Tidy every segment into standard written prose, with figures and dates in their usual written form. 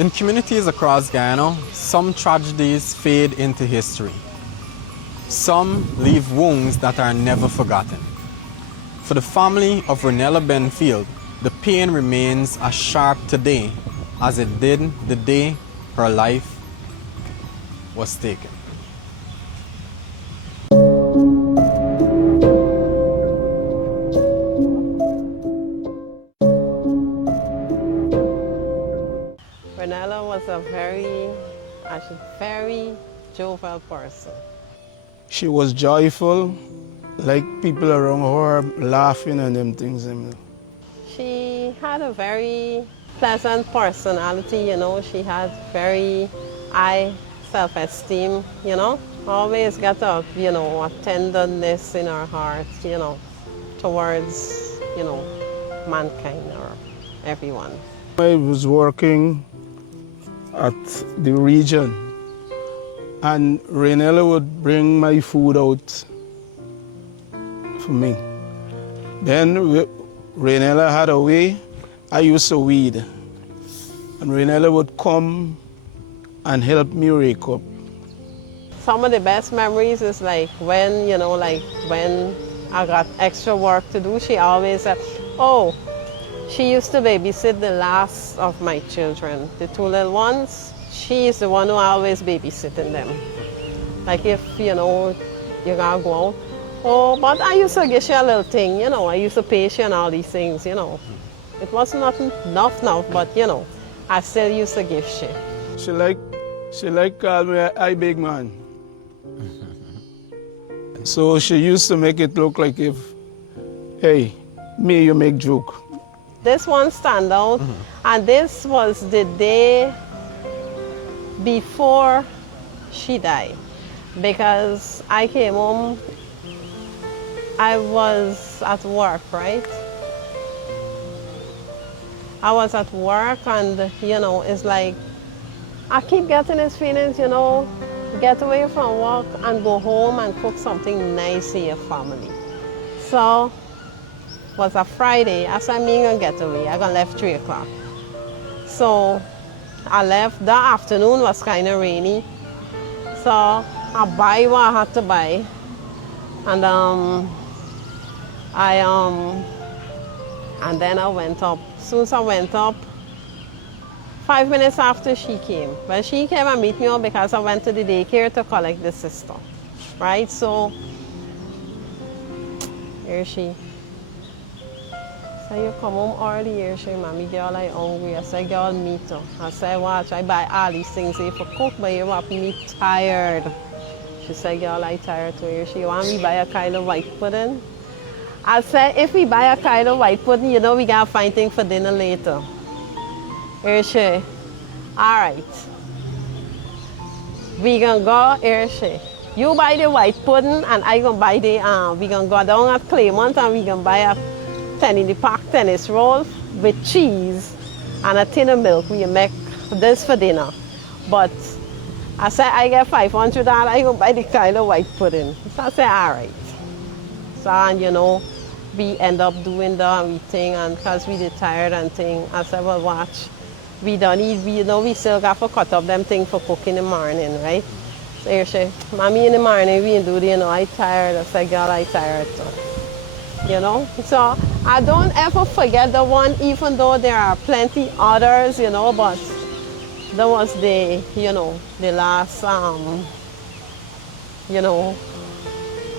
In communities across Guyana, some tragedies fade into history. Some leave wounds that are never forgotten. For the family of Ranella Benfield, the pain remains as sharp today as it did the day her life was taken. Ranella was a very jovial person. She was joyful, like people around her laughing and them things. She had a very pleasant personality, you know. She had very high self-esteem, you know. Always got a, a tenderness in her heart, towards, mankind or everyone. I was working at the region, and Ranella would bring my food out for me. Then Ranella had a way, I used to weed, and Ranella would come and help me rake up. Some of the best memories is like when, when I got extra work to do, she always said, oh, she used to babysit the last of my children, the two little ones. She is the one who always babysitting them. Like if, you're gonna go out, oh, but I used to give you a little thing, I used to pay you and all these things, It wasn't enough now, but, I still used to give you. She like call me I big man. So she used to make it look like if, hey, me you make joke. This one stand out, and this was the day before she died, because I came home, I was at work, right? I was at work and, it's like, I keep getting these feelings, get away from work and go home and cook something nice for your family. So, it was a Friday. I said, I'm going to get away. I got left 3 o'clock. So, I left. The afternoon was kind of rainy. So, I buy what I had to buy. And and then I went up. As soon as I went up, 5 minutes after she came. Well, she came and meet me up because I went to the daycare to collect the sister. Right? So, here she. So you come home early here, she, mommy, girl, I hungry. I said, girl, meet her. I said, watch, I buy all these things here for cook, but you want me tired. She said, girl, I tired too. Here she want me buy a kind of white pudding. I said, if we buy a kind of white pudding, we gotta find things for dinner later. Here she, all right. We gonna go, here she. You buy the white pudding and I gonna buy the, we gonna go down at Claymont and we gonna buy a tennis roll with cheese and a tin of milk. We make this for dinner. But I said, I get 500 and I gonna buy the kind of white pudding. So I said, all right. So, and we end up doing the thing, and because we did tired and thing, I said, well, watch. We don't eat, we still got to cut up them thing for cooking in the morning, right? So here she, mommy, in the morning, we do the, I tired. I said, girl, I tired too. So I don't ever forget the one, even though there are plenty others, but that was the, the last,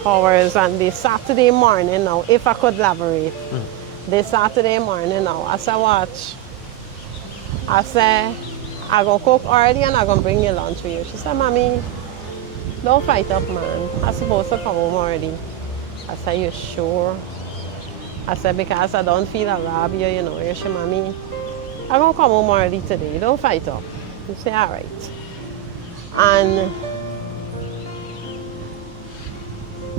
hours, and the Saturday morning now, if I could elaborate. The Saturday morning now, I said, watch. I said, I'm going to cook early and I'm going to bring you lunch for you. She said, mommy, don't fight up, man. I'm supposed to come home already. I said, you sure? I said, because I don't feel a rob you, Here she, mommy, I'm going to come home early today. Don't fight up. You say, all right. And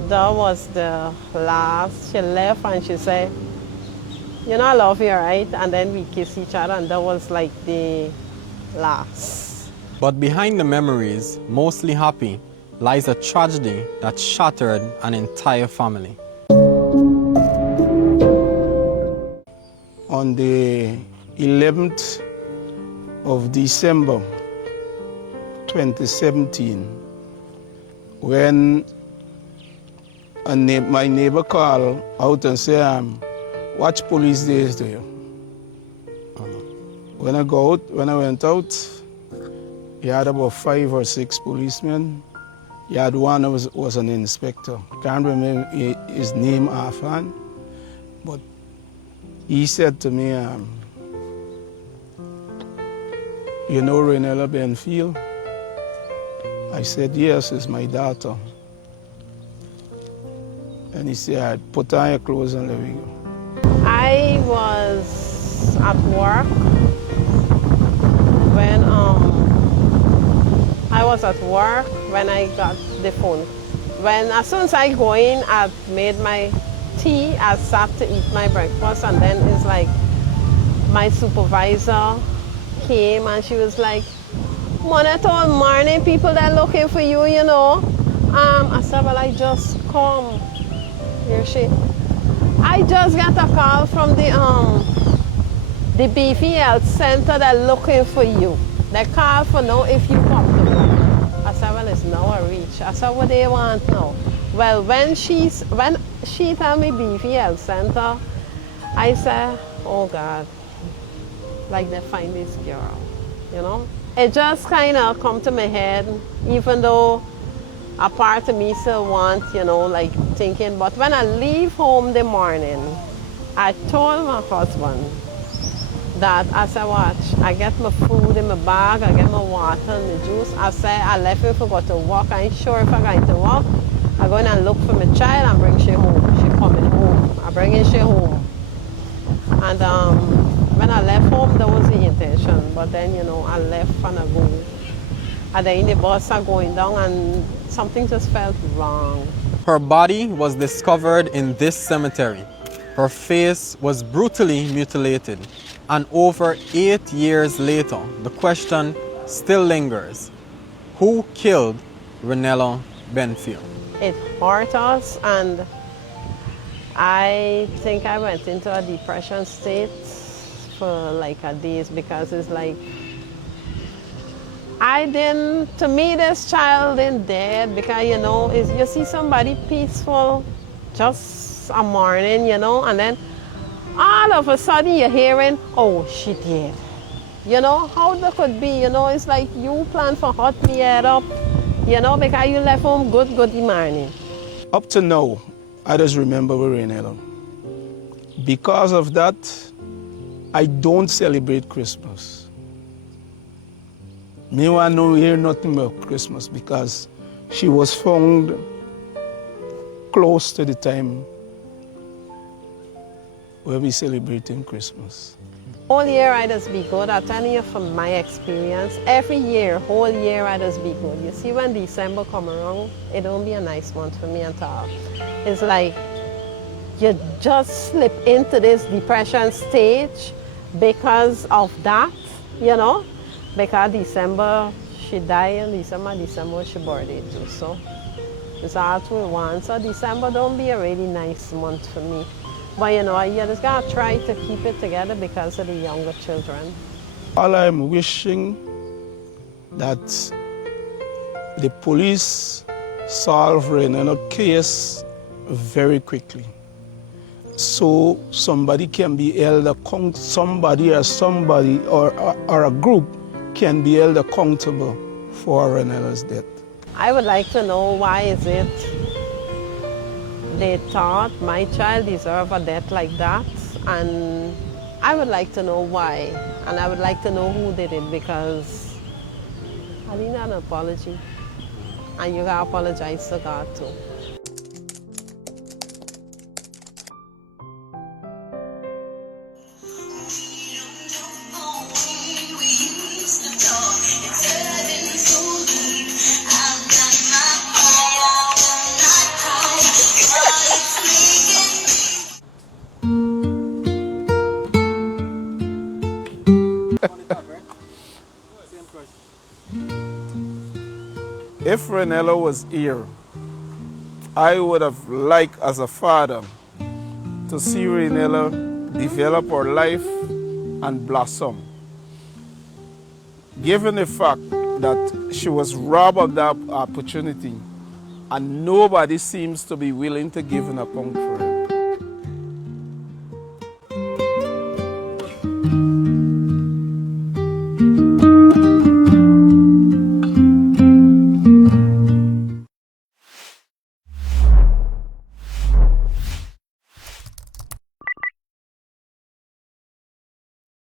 that was the last. She left and she said, I love you, right? And then we kissed each other, and that was like the last. But behind the memories, mostly happy, lies a tragedy that shattered an entire family. On the 11th of December 2017 when my neighbor called out and said, watch police days there. When I went out, he had about 5 or 6 policemen. He had one who was an inspector. Can't remember his name offhand, but he said to me, you know Ranella Benfield? I said, yes, it's my daughter. And he said, put on your clothes and let me go. I was at work when I got the phone. As soon as I go in, I made my tea, I sat to eat my breakfast, and then it's like my supervisor came and she was like, Monitor, morning, people that are looking for you, you know. I said, well, I just come. Here she. I just got a call from the Beefy Health Center that looking for you. They call for know if you come to work. I said, well, it's now a reach. I said, what do they want now? Well, when she told me Beefy Health Center, I said, oh God, like they find this girl, you know? It just kind of come to my head, even though a part of me still want, you know, like thinking, but when I leave home the morning, I told my husband that I said, watch, I get my food in my bag, I get my water and my juice. I said, I left him for go to work. I ain't sure if I'm going to work. I go in and look for my child and bring she home. She coming home. I bring in she home. And when I left home, that was the intention. But then, you know, I left and I go. And then the bus are going down and something just felt wrong. Her body was discovered in this cemetery. Her face was brutally mutilated. And over 8 years later, the question still lingers. Who killed Ranella Benfield? It hurt us, and I think I went into a depression state for like a days, because it's like, to me this child ain't dead, because you know, you see somebody peaceful just a morning, you know, and then all of a sudden you're hearing, oh, she dead. You know, how that could be, you know, it's like you plan for hot me head up, you know, because you left home good morning. Up to now, I just remember Ranella. Because of that, I don't celebrate Christmas. Me want to hear nothing about Christmas, because she was found close to the time where we celebrating Christmas. Whole year I just be good. I'm telling you from my experience, every year, whole year I just be good. You see, when December come around, it don't be a nice month for me at all. It's like you just slip into this depression stage because of that, you know, because December she died, and December she birthday too. So it's all to one. So December don't be a really nice month for me. But you know, you just gotta try to keep it together because of the younger children. All I'm wishing that the police solve Ranella's case very quickly, so somebody can be held accountable, somebody or a group can be held accountable for Ranella's death. I would like to know, why is it they thought my child deserved a death like that, and I would like to know why, and I would like to know who did it, because I need an apology, and you gotta apologize to God too. If Ranella was here, I would have liked, as a father, to see Ranella develop her life and blossom. given the fact that she was robbed of that opportunity and nobody seems to be willing to give an account for it.